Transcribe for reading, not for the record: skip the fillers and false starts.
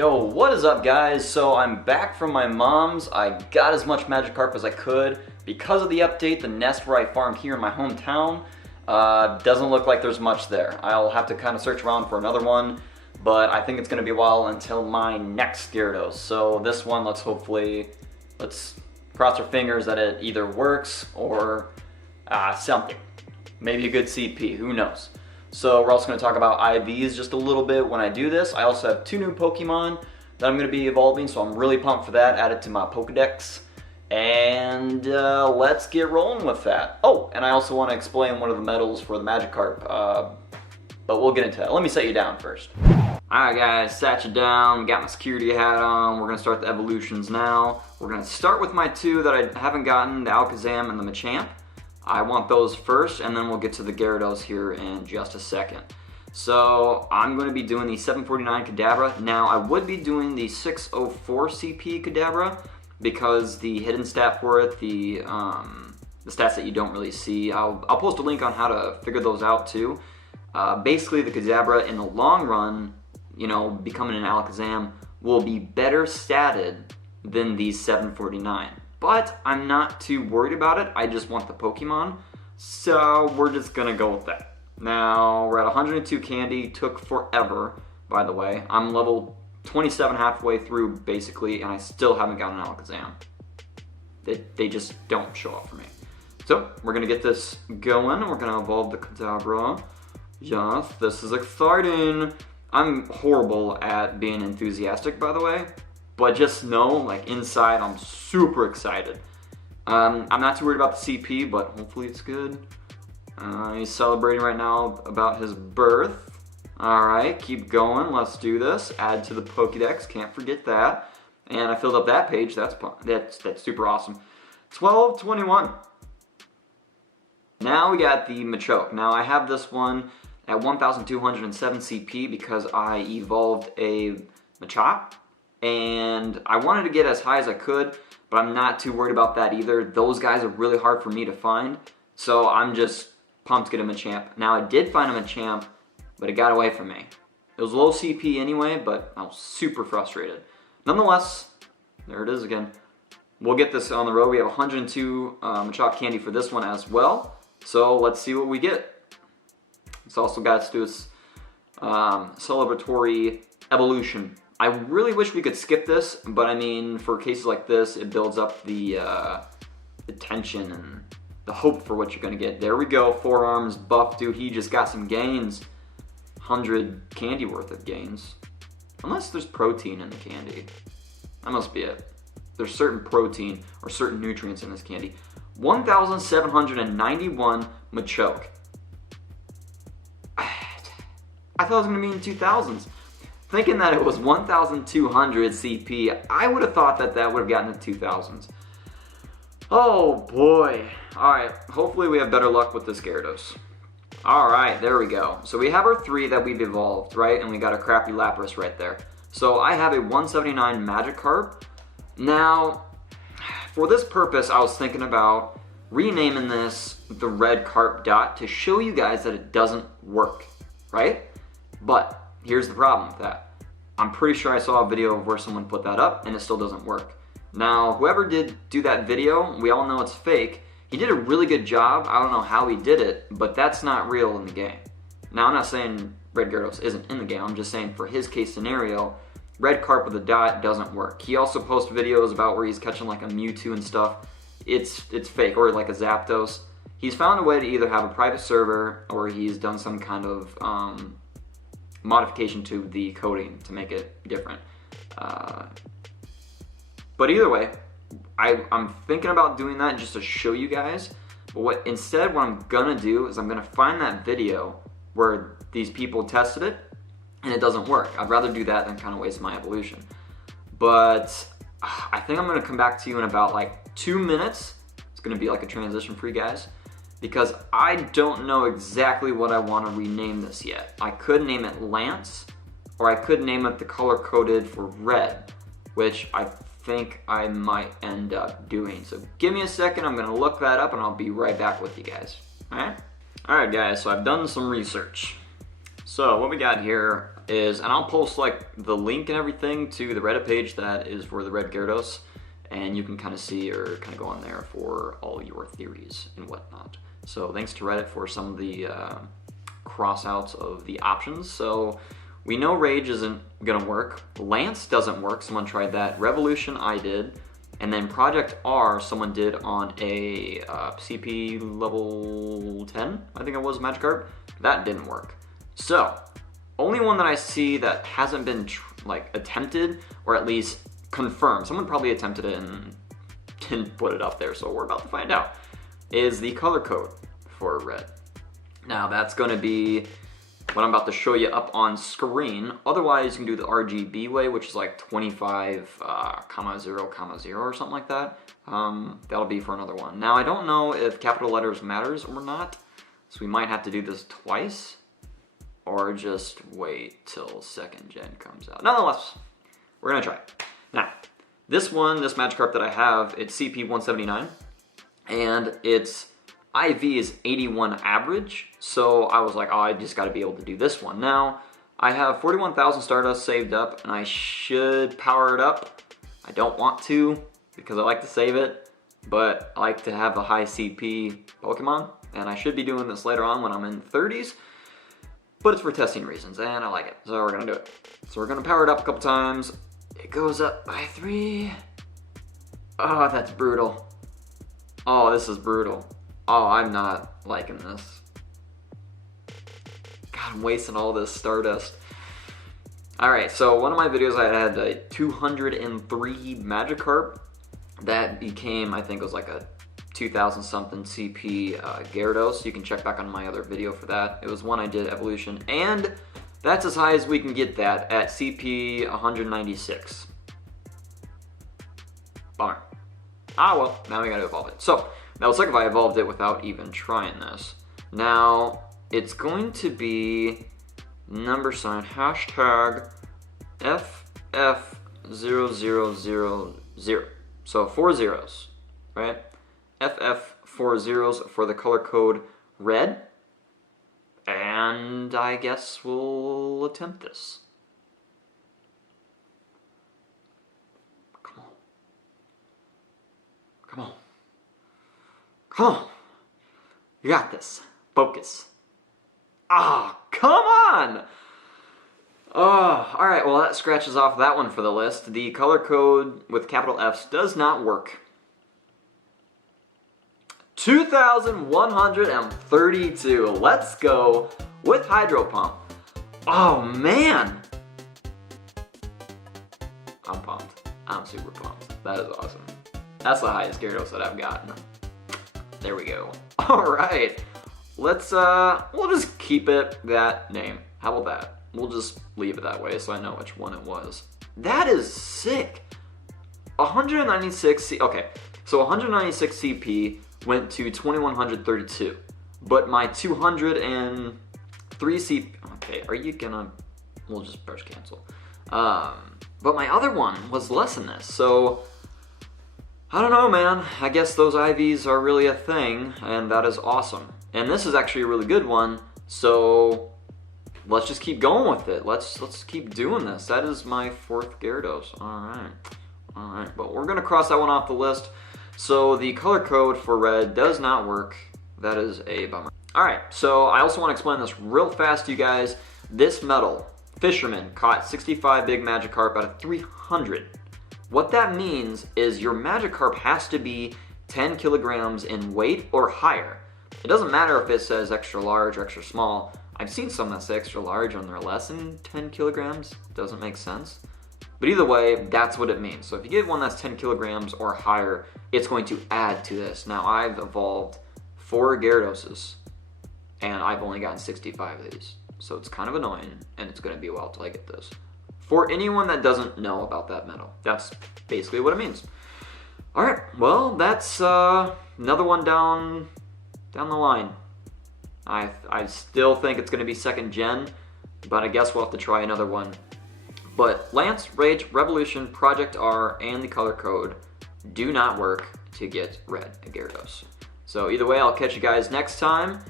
Yo, what is up guys? So I'm back from my mom's. I got as much Magikarp as I could. Because of the update, the nest where I farmed here in my hometown doesn't look like there's much there. I'll have to kind of search around for another one, but I think it's going to be a while until my next Gyarados. So this one, let's cross our fingers that it either works or something. Maybe a good CP, who knows. So we're also going to talk about IVs just a little bit when I do this. I also have 2 new Pokemon that I'm going to be evolving, so I'm really pumped for that, added to my Pokedex. And let's get rolling with that. Oh, and I also want to explain one of the medals for the Magikarp, but we'll get into that. Let me set you down first. Alright guys, sat you down, got my security hat on. We're going to start the evolutions now. We're going to start with my 2 that I haven't gotten, the Alakazam and the Machamp. I want those first, and then we'll get to the Gyarados here in just a second. So I'm going to be doing the 749 Kadabra. Now I would be doing the 604 CP Kadabra because the hidden stat for it, the stats that you don't really see, I'll post a link on how to figure those out too. Basically the Kadabra in the long run, you know, becoming an Alakazam will be better statted than the 749. But I'm not too worried about it. I just want the Pokemon. So we're just gonna go with that. Now we're at 102 candy. Took forever, by the way. I'm level 27 halfway through basically, and I still haven't gotten an Alakazam. They just don't show up for me. So we're gonna get this going. We're gonna evolve the Kadabra. Yes, this is exciting. I'm horrible at being enthusiastic, by the way. But just know, like inside, I'm super excited. I'm not too worried about the CP, but hopefully it's good. He's celebrating right now about his birth. All right, keep going. Let's do this. Add to the Pokedex. Can't forget that. And I filled up that page. That's super awesome. 1221. Now we got the Machoke. Now I have this one at 1,207 CP because I evolved a Machop. And I wanted to get as high as I could, but I'm not too worried about that either. Those guys are really hard for me to find, so I'm just pumped to get a Machamp. Now, I did find a Machamp, but it got away from me. It was low CP anyway, but I was super frustrated. Nonetheless, there it is again. We'll get this on the road. We have 102 Machop candy for this one as well, so let's see what we get. It's also got to do this celebratory evolution. I really wish we could skip this, but I mean, for cases like this, it builds up the tension and the hope for what you're gonna get. There we go, forearms buff, dude. He just got some gains, 100 candy worth of gains. Unless there's protein in the candy, that must be it. There's certain protein or certain nutrients in this candy. 1,791 Machoke. I thought it was gonna be in the 2000s. Thinking that it was 1,200 CP, I would have thought that that would have gotten to 2,000s. Oh boy. Alright, hopefully we have better luck with this Gyarados. Alright, there we go. So we have our 3 that we've evolved, right? And we got a crappy Lapras right there. So I have a 179 Magikarp. Now, for this purpose, I was thinking about renaming this the Red Carp Dot to show you guys that it doesn't work, right? But here's the problem with that. I'm pretty sure I saw a video of where someone put that up and it still doesn't work. Now, whoever did do that video, we all know it's fake. He did a really good job. I don't know how he did it, but that's not real in the game. Now, I'm not saying Red Gyarados isn't in the game. I'm just saying for his case scenario, Red Carp with a dot doesn't work. He also posts videos about where he's catching like a Mewtwo and stuff. It's fake, or like a Zapdos. He's found a way to either have a private server or he's done some kind of modification to the coding to make it different. But either way, I'm thinking about doing that just to show you guys. But instead what I'm gonna do is I'm gonna find that video where these people tested it and it doesn't work. I'd rather do that than kind of waste my evolution. But I think I'm gonna come back to you in about like 2 minutes. It's gonna be like a transition for you guys, because I don't know exactly what I want to rename this yet. I could name it Lance, or I could name it the color-coded for red, which I think I might end up doing. So give me a second, I'm gonna look that up and I'll be right back with you guys, all right? All right guys, so I've done some research. So what we got here is, and I'll post like the link and everything to the Reddit page that is for the red Gyarados, and you can kind of see or kind of go on there for all your theories and whatnot. So thanks to Reddit for some of the cross-outs of the options. So we know Rage isn't gonna work. Lance doesn't work, someone tried that. Revolution, I did. And then Project R, someone did on a CP level 10, I think it was, Magikarp. That didn't work. So, only one that I see that hasn't been like attempted, or at least confirmed, someone probably attempted it and didn't put it up there, so we're about to find out, is the color code for red. Now that's gonna be what I'm about to show you up on screen. Otherwise, you can do the RGB way, which is like 25,0,0 or something like that. That'll be for another one. Now, I don't know if capital letters matters or not, so we might have to do this twice, or just wait till 2nd gen comes out. Nonetheless, we're gonna try it. Now, this Magikarp that I have, it's CP 179, and its IV is 81 average, so I was like, oh, I just gotta be able to do this one. Now, I have 41,000 Stardust saved up, and I should power it up. I don't want to, because I like to save it, but I like to have the high CP Pokemon, and I should be doing this later on when I'm in the 30s, but it's for testing reasons, and I like it, so we're gonna do it. So we're gonna power it up a couple times. It goes up by 3. Oh, that's brutal. Oh, this is brutal. Oh, I'm not liking this. God, I'm wasting all this Stardust. Alright, so one of my videos I had a 203 Magikarp that became, I think it was like a 2000 something CP Gyarados. You can check back on my other video for that. It was one I did evolution, and that's as high as we can get that at CP 196. Bummer. Ah well, now we gotta evolve it. So, that was like if I evolved it without even trying this. Now, it's going to be ## FF0000. So 4 zeros, right? FF 4 zeros for the color code red. And I guess we'll attempt this. Come on. Come on. Come on. You got this. Focus. Ah, come on! Oh, alright, well that scratches off that one for the list. The color code with capital F's does not work. 2,132. Let's go with Hydro Pump. Oh man! I'm pumped. I'm super pumped. That is awesome. That's the highest Gyarados that I've gotten. There we go. Alright. Let's, we'll just keep it that name. How about that? We'll just leave it that way so I know which one it was. That is sick. 196 okay, so 196 CP went to 2132, but my 203 CP, okay, are you gonna, we'll just brush cancel. But my other one was less than this, so I don't know, man. I guess those IVs are really a thing, and that is awesome. And this is actually a really good one, so let's just keep going with it. Let's keep doing this. That is my 4th Gyarados. Alright. Alright, but we're gonna cross that one off the list. So the color code for red does not work. That is a bummer. Alright, so I also want to explain this real fast to you guys. This medal, Fisherman, caught 65 big Magikarp out of 300. What that means is your Magikarp has to be 10 kilograms in weight or higher. It doesn't matter if it says extra large or extra small. I've seen some that say extra large and they're less than 10 kilograms. Doesn't make sense. But either way, that's what it means. So if you get one that's 10 kilograms or higher, it's going to add to this. Now I've evolved 4 Gyaradoses and I've only gotten 65 of these. So it's kind of annoying and it's gonna be a while till I get this. For anyone that doesn't know about that medal, that's basically what it means. All right, well, that's another one down the line. I still think it's gonna be 2nd gen, but I guess we'll have to try another one. But Lance, Rage, Revolution, Project R, and the color code do not work to get red Gyarados. So either way, I'll catch you guys next time.